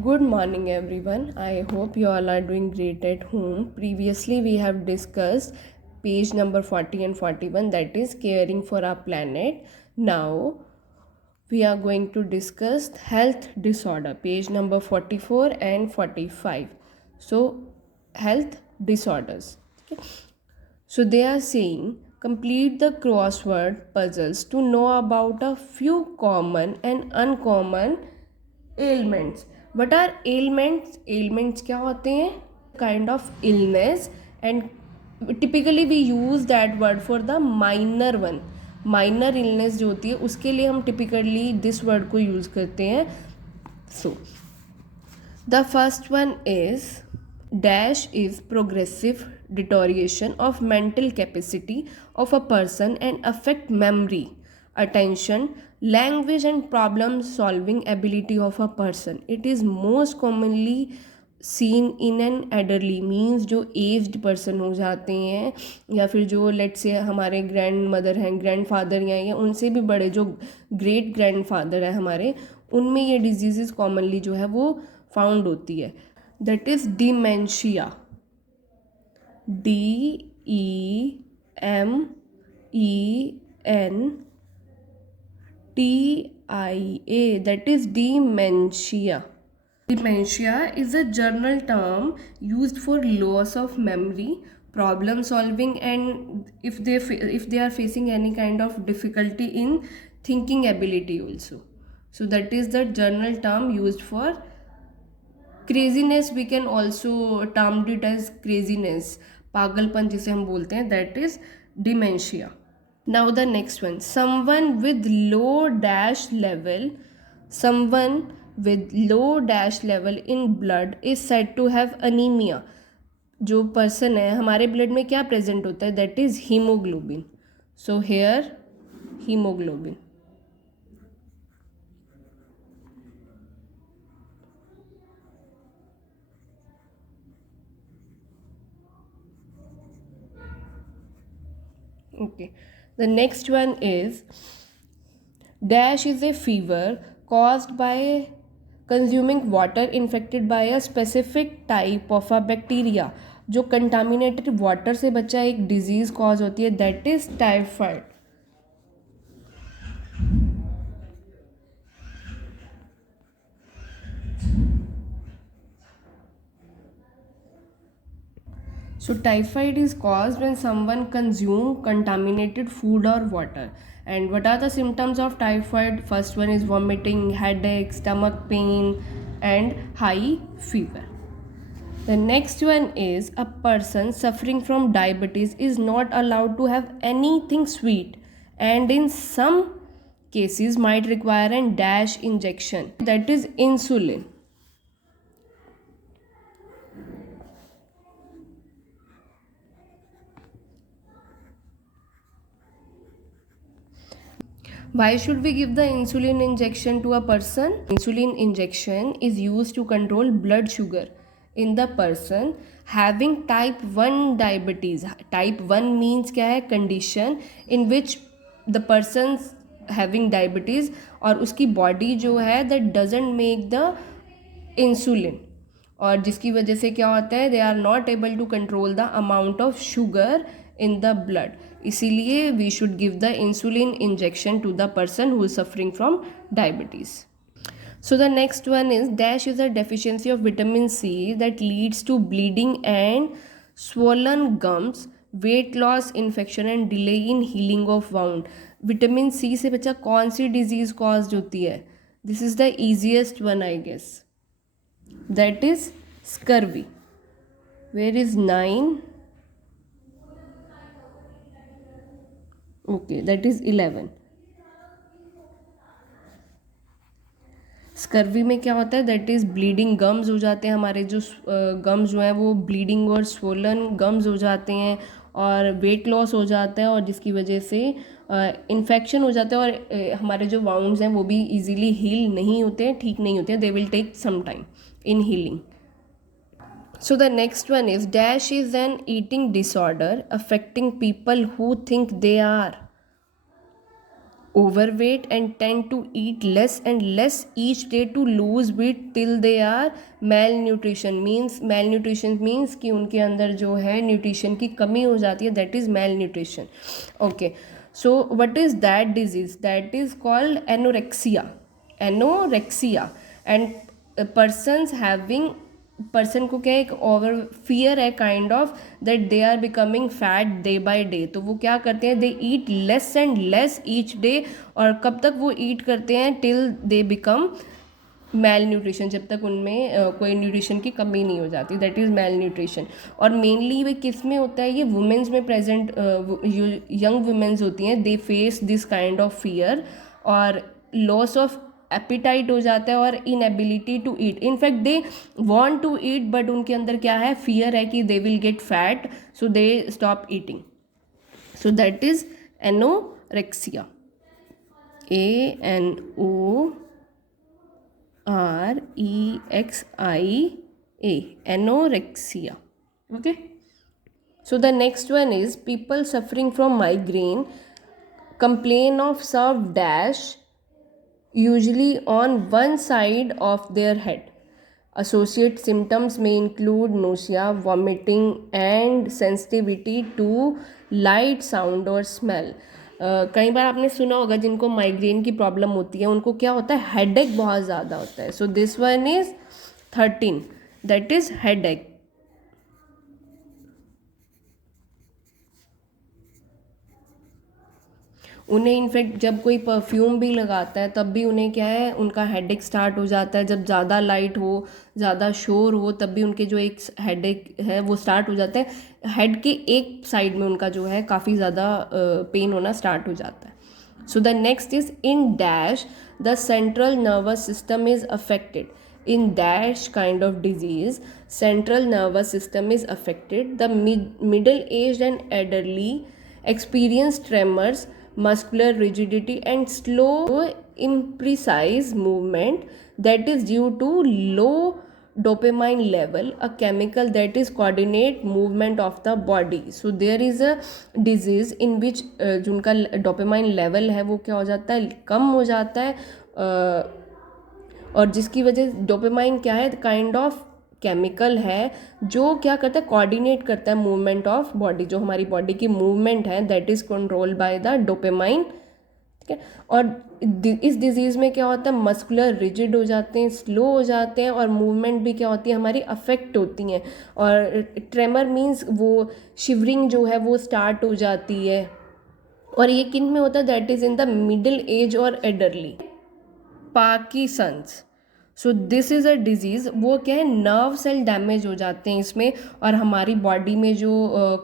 Good morning, everyone. I hope you all are doing great at home. Previously, we have discussed page number 40 and 41, that is caring for our planet. Now, we are going to discuss health disorder, page number 44 and 45. So, health disorders. Okay. So, they are saying complete the crossword puzzles to know about a few common and uncommon ailments. What are ailments? Ailments क्या होते हैं? Kind of illness, and typically we use that word for the minor one. Minor illness जो होती है उसके लिए हम typically this word को use करते हैं. So the first one is dash is progressive deterioration of mental capacity of a person and affect memory, attention, language and problem solving ability of a person. It is most commonly seen in an elderly, means जो aged person हो जाते हैं या फिर जो late से हमारे grand mother हैं, ग्रैंड फादर या उनसे भी बड़े जो ग्रेट ग्रैंड फादर हैं हमारे, उनमें ये डिजीज़ कॉमनली जो है वो फाउंड होती है. That is dementia. DEMENTIA, that is dementia. Dementia is a general term used for loss of memory, problem solving, and if they are facing any kind of difficulty in thinking ability also. So that is the general term used for craziness. We can also term it as craziness, पागलपन जिसे हम बोलते हैं, that is dementia. Now the next one, someone with low dash level in blood is said to have anemia. जो person है हमारे blood में क्या प्रेजेंट होता है, that is haemoglobin. So here haemoglobin. Okay, the next one is dash is a fever caused by consuming water infected by a specific type of a bacteria. जो contaminated water से बच्चा एक disease cause होती है, that is typhoid. So typhoid is caused when someone consume contaminated food or water. And what are the symptoms of typhoid? First one is vomiting, headache, stomach pain, and high fever. The next one is a person suffering from diabetes is not allowed to have anything sweet, and in some cases might require a dash injection, that is insulin. Why should we give the insulin injection to a person? Insulin injection is used to control blood sugar in the person having type 1 diabetes. Type 1 means क्या है, condition in which the person's having diabetes और उसकी body जो है that doesn't make the insulin, और जिसकी वजह से क्या होता है, they are not able to control the amount of sugar in the blood. इसीलिए we should give the insulin injection to the person who is suffering from diabetes. So the next one is dash is a deficiency of vitamin C that leads to bleeding and swollen gums, weight loss, infection and delay in healing of wound. Vitamin C से बच्चा कौन सी disease caused होती है? This is the easiest one I guess, that is scurvy. Where is 9? Okay, that is 11. Scurvy में क्या होता है, दैट इज़ ब्लीडिंग गम्स हो जाते हैं हमारे, जो गम्स जो हैं वो ब्लीडिंग और स्वोलन गम्स हो जाते हैं, और वेट लॉस हो जाता है, और जिसकी वजह से इन्फेक्शन हो जाता है, और हमारे जो वाउंड्स हैं वो भी इजीली हील नहीं होते हैं, ठीक नहीं होते हैं, they will take some time in healing. So the next one is dash is an eating disorder affecting people who think they are overweight and tend to eat less and less each day to lose weight till they are malnutrition means कि उनके अंदर जो है nutrition की कमी हो जाती है, that is malnutrition. Okay, so what is that disease? That is called anorexia. And person को क्या एक ओवर फियर है kind of that they are becoming fat day by day. तो वो क्या करते हैं, they eat less and less each day. और कब तक वो ईट करते हैं, till they become malnutrition, जब तक उनमें कोई न्यूट्रिशन की कमी नहीं हो जाती, दैट इज़ मेल न्यूट्रिशन. और मेनली वे किस में होता है, ये वुमेंस में प्रेजेंट, यंग वुमेंस होती हैं, they face this kind of fear. और लॉस ऑफ एपिटाइट हो जाता है और inability to eat. In fact they want to eat but उनके अंदर क्या है, फियर है कि they will get fat, so they stop eating. So that is anorexia. ANOREXIA, anorexia. Okay, so the next one is people suffering from migraine complain of serve dash usually on one side of their head. Associate symptoms may include nausea, vomiting, and sensitivity to light, sound or smell. कई बार आपने सुना होगा जिनको migraine की problem होती है उनको क्या होता है, हेडेक बहुत ज़्यादा होता है. सो this one is 13, that is headache. उन्हें इनफैक्ट जब कोई परफ्यूम भी लगाता है तब भी उन्हें क्या है, उनका हेडेक स्टार्ट हो जाता है. जब ज़्यादा लाइट हो, ज़्यादा शोर हो, तब भी उनके जो एक हेडेक है वो स्टार्ट हो जाता है. हेड के एक साइड में उनका जो है काफ़ी ज़्यादा पेन होना स्टार्ट हो जाता है. So the next is in dash the central nervous system is affected. In dash kind of disease, central nervous system is affected. The middle-aged and elderly experience tremors, muscular rigidity, and slow, imprecise movement that is due to low dopamine level, a chemical that is coordinate movement of the body. So there is a disease in which जिनका dopamine level है वो क्या हो जाता है, कम हो जाता है. और जिसकी वजह डोपामाइन क्या है, काइंड ऑफ केमिकल है जो क्या करता है, कोऑर्डिनेट करता है मूवमेंट ऑफ बॉडी. जो हमारी बॉडी की मूवमेंट है that is control by the dopamine. ठीक है. और इस डिजीज़ में क्या होता है, मस्कुलर रिजिड हो जाते हैं, स्लो हो जाते हैं, और मूवमेंट भी क्या होती है हमारी अफेक्ट होती हैं. और ट्रेमर मीन्स वो शिवरिंग जो है वो स्टार्ट हो जाती है. और ये किन में होता है, that is in the middle age और elderly. Parkinson's. So this is a disease. वो क्या है, नर्व सेल डैमेज हो जाते हैं इसमें, और हमारी बॉडी में जो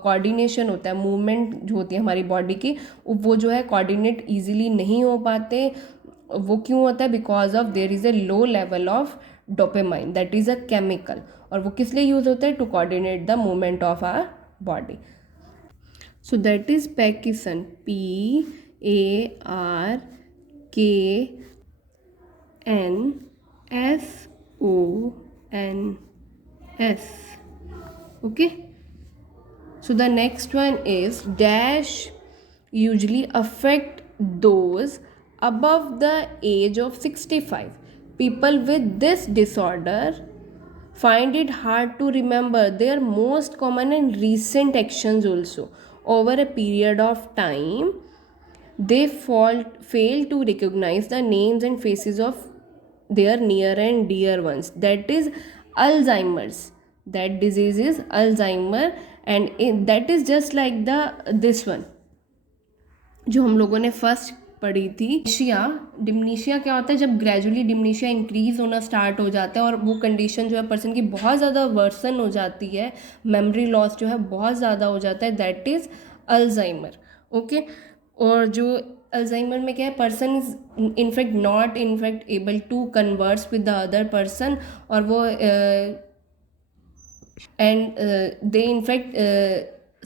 कोऑर्डिनेशन होता है, मूवमेंट जो होती है हमारी बॉडी की, वो जो है कोऑर्डिनेट ईजिली नहीं हो पाते. वो क्यों होता है, because of there is a low level of dopamine, that is a chemical. और वो किस लिए यूज़ होता है, to coordinate the movement of our body. So that is Parkinson's, PARKNSONS. Okay, so the next one is dash usually affect those above the age of 65. People with this disorder find it hard to remember their most common and recent actions also. Over a period of time they fail to recognize the names and faces of their near and dear ones. That is Alzheimer's. That disease is Alzheimer, and that is just like this one जो हम लोगों ने first पढ़ी थी, डिमनीशिया. क्या होता है, जब ग्रेजुअली डिमनीशिया इंक्रीज होना स्टार्ट हो जाता है और वो कंडीशन जो है पर्सन की बहुत ज़्यादा वर्सन हो जाती है, मेमोरी लॉस जो है बहुत ज़्यादा हो जाता है, दैट इज़ अल्जाइमर. ओके. और जो अल्जाइमर में क्या है, person is in fact not in fact able to converse with the other person, और वो and they in fact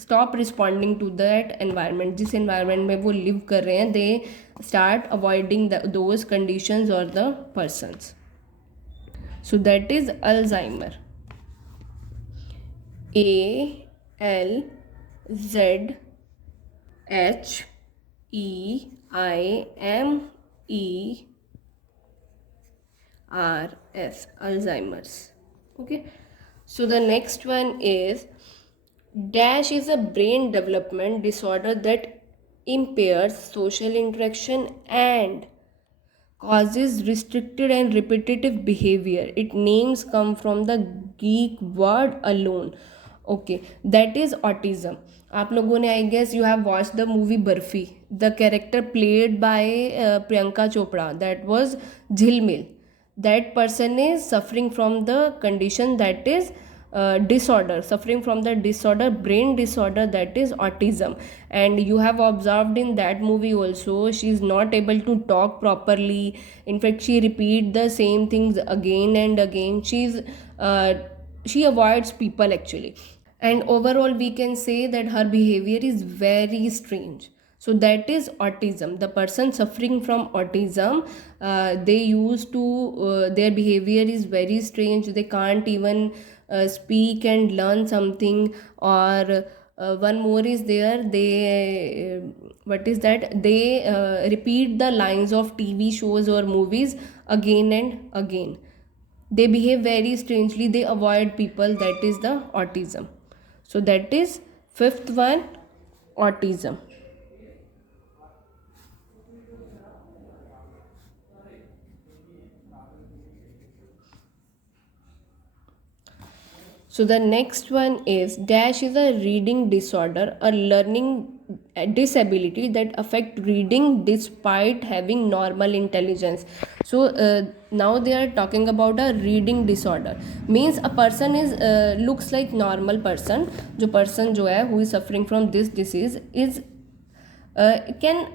stop responding to that environment. जिस एनवायरनमेंट में वो लिव कर रहे हैं, they start avoiding those conditions और the persons. So that is Alzheimer. ALZHEIMER. IMERS, Alzheimer's. Okay, so the next one is dash is a brain development disorder that impairs social interaction and causes restricted and repetitive behavior. Its names come from the Greek word alone. Okay, that is autism. आप लोगों ने I guess you have watch the movie Barfi. The character played by Priyanka Chopra, that was Jhilmil. That person is suffering from the condition that is disorder, suffering from the disorder, brain disorder, that is autism. And you have observed in that movie also, she is not able to talk properly. In fact, she repeat the same things again and again. She avoids people actually. And overall we can say that her behavior is very strange. So that is autism. The person suffering from autism, they used to their behavior is very strange. They can't even speak and learn something. Or one more is there, they what is that, they repeat the lines of TV shows or movies again and again. They behave very strangely, they avoid people, that is the autism. So that is fifth one, autism. So the next one is dash is a reading disorder, a learning disability that affect reading despite having normal intelligence. So now they are talking about a reading disorder. Means a person is looks like normal person. जो person जो है who is suffering from this disease is can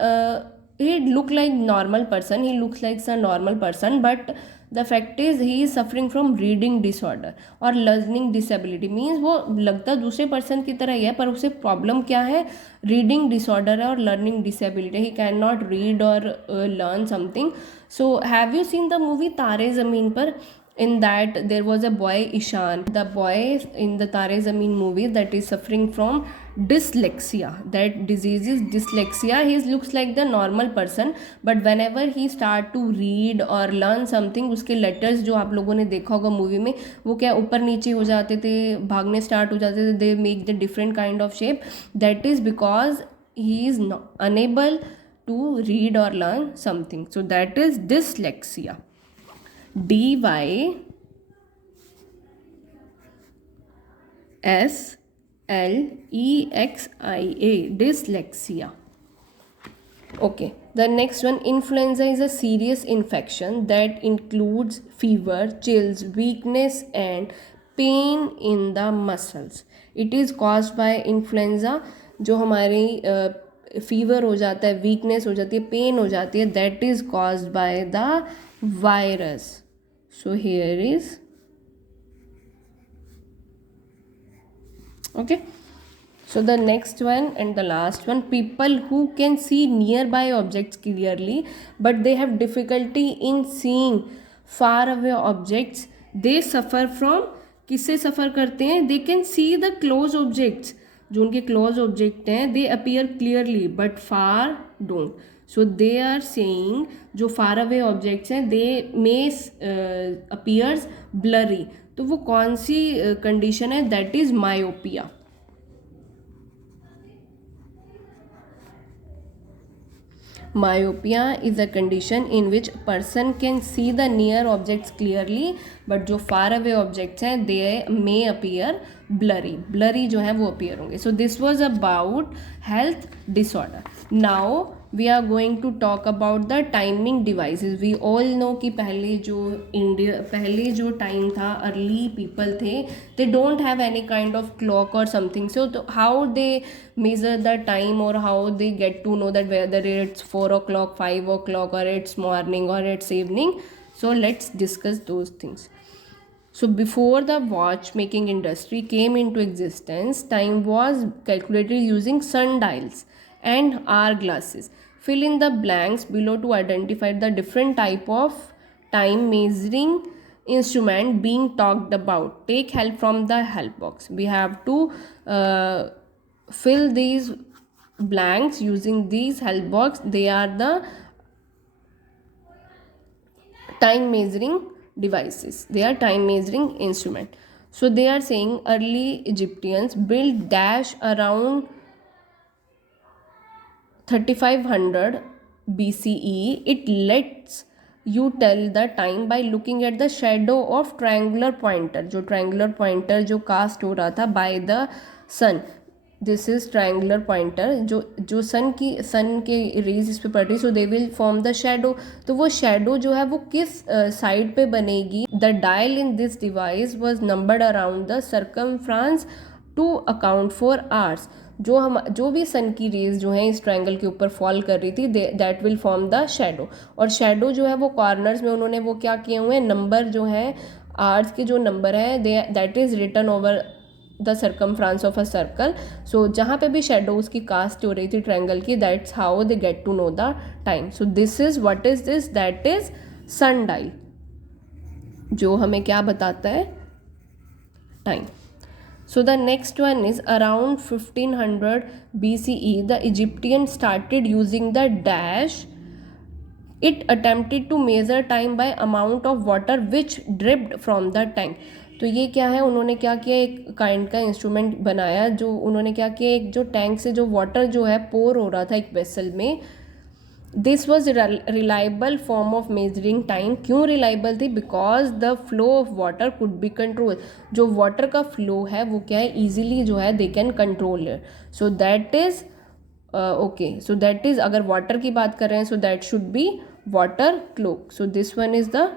he look like normal person, he looks like a normal person, but the fact is he is suffering from reading disorder और learning disability. Means वो लगता दूसरे person की तरह ही है पर उसे problem क्या है, reading disorder है और learning disability. He cannot read or learn something. So have you seen the movie तारे ज़मीन पर? In that there was a boy Ishan, the boy in the Tare Zameen movie that is suffering from dyslexia. That disease is dyslexia. He looks like the normal person, but whenever he start to read or learn something, उसके letters जो आप लोगों ने देखा होगा movie में, वो क्या ऊपर नीचे हो जाते थे, भागने स्टार्ट हो जाते थे, they make the different kind of shape. That is because he is unable to read or learn something. So that is dyslexia. dyslexia, dyslexia. Okay, the next one, influenza is a serious infection that includes fever, chills, weakness and pain in the muscles. It is caused by influenza. जो हमारी fever हो जाता है, weakness हो जाती है, pen हो जाती है, that is caused by the virus. So here is, okay, so the next one and the last one, people who can see nearby objects clearly but they have difficulty in seeing far away objects, they suffer from, किससे सफ़र करते हैं, they can see the close objects, जो उनके close object हैं, they appear clearly but far don't. So they are saying जो far away objects हैं they may appears blurry. तो वो कौन सी condition है, that is myopia. Myopia is a condition in which a person can see the near objects clearly but जो far away objects हैं they may appear blurry. Blurry जो है वो appear होंगे. So this was about health disorder. Now we are going to talk about the timing devices. We all know कि पहले जो time था, early people थे, they don't have any kind of clock or something. So how they measure the time or how they get to know that whether it's 4 o'clock, 5 o'clock or it's morning or it's evening. So let's discuss those things. So before the watchmaking industry came into existence, time was calculated using sundials and hourglasses. Fill in the blanks below to identify the different type of time measuring instrument being talked about. Take help from the help box. We have to fill these blanks using these help box. They are the time measuring devices. They are time measuring instrument. So they are saying early Egyptians built dash around 3500 BCE. It lets you tell the time by looking at the shadow of triangular pointer. जो triangular pointer जो cast हो रहा था by the sun. This is triangular pointer जो sun के rays इस पे पड़ रही, so they will form the shadow. तो वो शेडो जो है वो किस साइड पे बनेगी. The dial in this device was numbered around the circumference to account for hours. जो भी सन की रेज जो है इस ट्रायंगल के ऊपर फॉल कर रही थी, that will form the shadow. और शेडो जो है वो कॉर्नर्स में उन्होंने वो क्या किए हुए हैं, नंबर जो है आवर्स के जो नंबर है that is written over the circumference of a circle. So जहाँ पे भी शेडो उसकी कास्ट हो रही थी ट्रायंगल की, that's how they get to know the time. So this is what is this, that is sundial, जो हमें क्या बताता है, time. So the next one is around 1500 BCE, the Egyptians started using the dash. It attempted to measure time by amount of water which dripped from the tank. तो ये क्या है, उन्होंने क्या किया, एक काइंड का इंस्ट्रूमेंट बनाया. जो उन्होंने क्या किया, एक जो टैंक से जो वाटर जो है पोर हो रहा था एक वेसल में. This was reliable form of measuring time. क्यों रिलायबल थी, because the flow of water could be control. जो वाटर का फ्लो है वो क्या है, ईजिली जो है they can control it. So that is okay. So that is, अगर वाटर की बात कर रहे हैं, so that should be water clock. So this one is the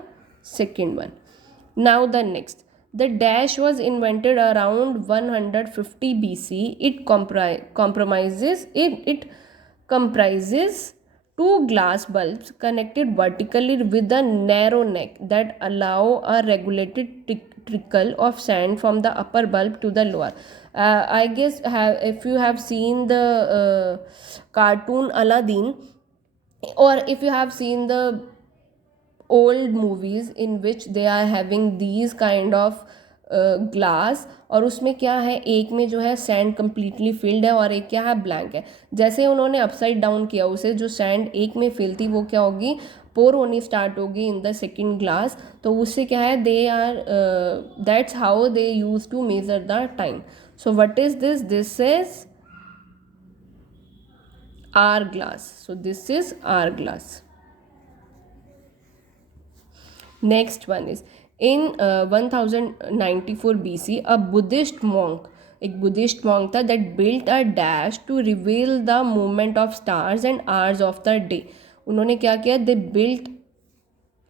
second one. Now the next, the dash was invented around 150 BC. It comprises two glass bulbs connected vertically with a narrow neck that allow a regulated trickle of sand from the upper bulb to the lower. I guess if you have seen the cartoon Aladdin, or if you have seen the old movies in which they are having these kind of glass, और उसमें क्या है, एक में जो है sand completely field है और एक क्या है, ब्लैंक है. जैसे उन्होंने अपसाइड डाउन किया उसे, जो सैंड एक में फिल थी वो क्या होगी, पोर होनी स्टार्ट होगी इन द सेकेंड ग्लास. तो उससे क्या है, they are that's how they use to measure the time. So what is this, this is hourglass. So this is hourglass. Next one is in 1094 BC, a Buddhist monk, एक Buddhist monk था, that built a dash to reveal the movement of stars and hours of the day. उन्होंने क्या किया, they built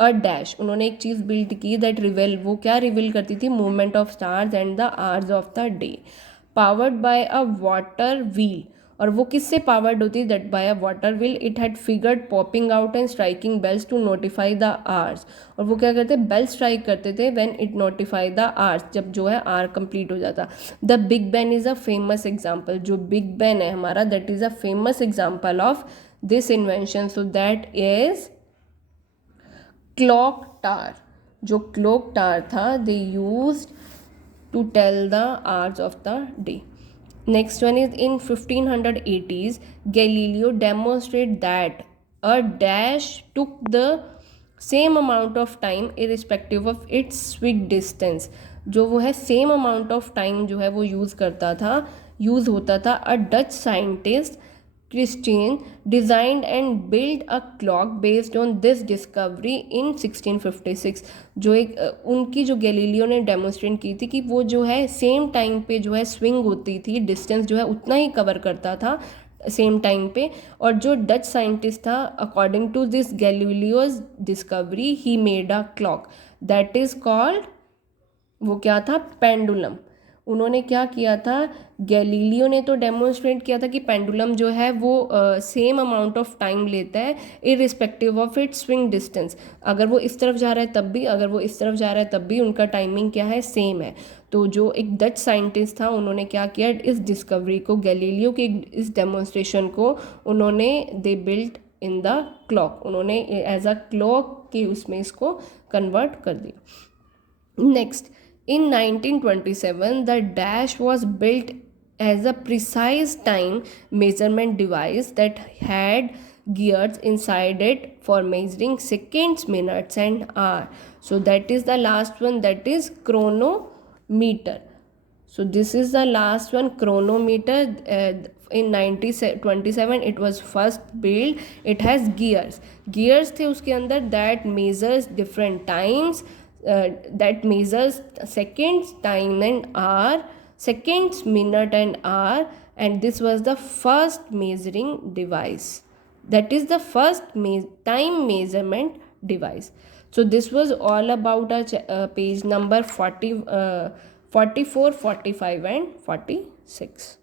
a dash. उन्होंने एक चीज़ build की that reveal, वो क्या रिवील करती थी, movement of stars and the hours of the day, powered by a water wheel. और वो किससे पावर्ड होती, that by a water wheel. It had figured popping out and striking bells to notify the hours. और वो क्या करते, bell strike करते थे when it notify the hours, जब जो है आवर कंप्लीट हो जाता. The Big Ben is a famous example. जो बिग बैन है हमारा, that is a famous example of this invention. So that is clock tower. जो क्लॉक टावर था, they used to tell the hours of the day. Next one is in 1580s, Galileo demonstrated that a dash took the same amount of time irrespective of its swing distance. जो वो है same amount of time जो है वो use होता था. अ Dutch scientist Christian designed and built a clock based on this discovery in 1656. जो एक उनकी जो गैलीलियो ने डेमोन्स्ट्रेट की थी कि वो जो है सेम टाइम पे जो है स्विंग होती थी, डिस्टेंस जो है उतना ही कवर करता था सेम टाइम पे. और जो डच साइंटिस्ट था, according to this Galileo's discovery, he made a clock that is called, वो क्या था, पेंडुलम. उन्होंने क्या किया था, गैलीलियो ने तो डेमोन्स्ट्रेट किया था कि पेंडुलम जो है वो सेम अमाउंट ऑफ टाइम लेता है irrespective of its swing distance. अगर वो इस तरफ जा रहा है तब भी, अगर वो इस तरफ जा रहा है तब भी, उनका टाइमिंग क्या है, सेम है. तो जो एक डच साइंटिस्ट था, उन्होंने क्या किया, इस डिस्कवरी को, गैलीलियो के इस डेमोन्स्ट्रेशन को उन्होंने they built in the clock. उन्होंने एज अ क्लॉक के उसमें इसको कन्वर्ट कर दिया. Next, in 1927 the dash was built as a precise time measurement device that had gears inside it for measuring seconds, minutes, and hour. So that is the last one, that is chronometer. So this is the last one, chronometer. In 1927 it was first built. It has gears थे उसके अंदर, that measures different times, that measures seconds, time and hour, seconds, minute and hour, and this was the first measuring device. That is the first time measurement device. So this was all about our page number 44, 45 and 46.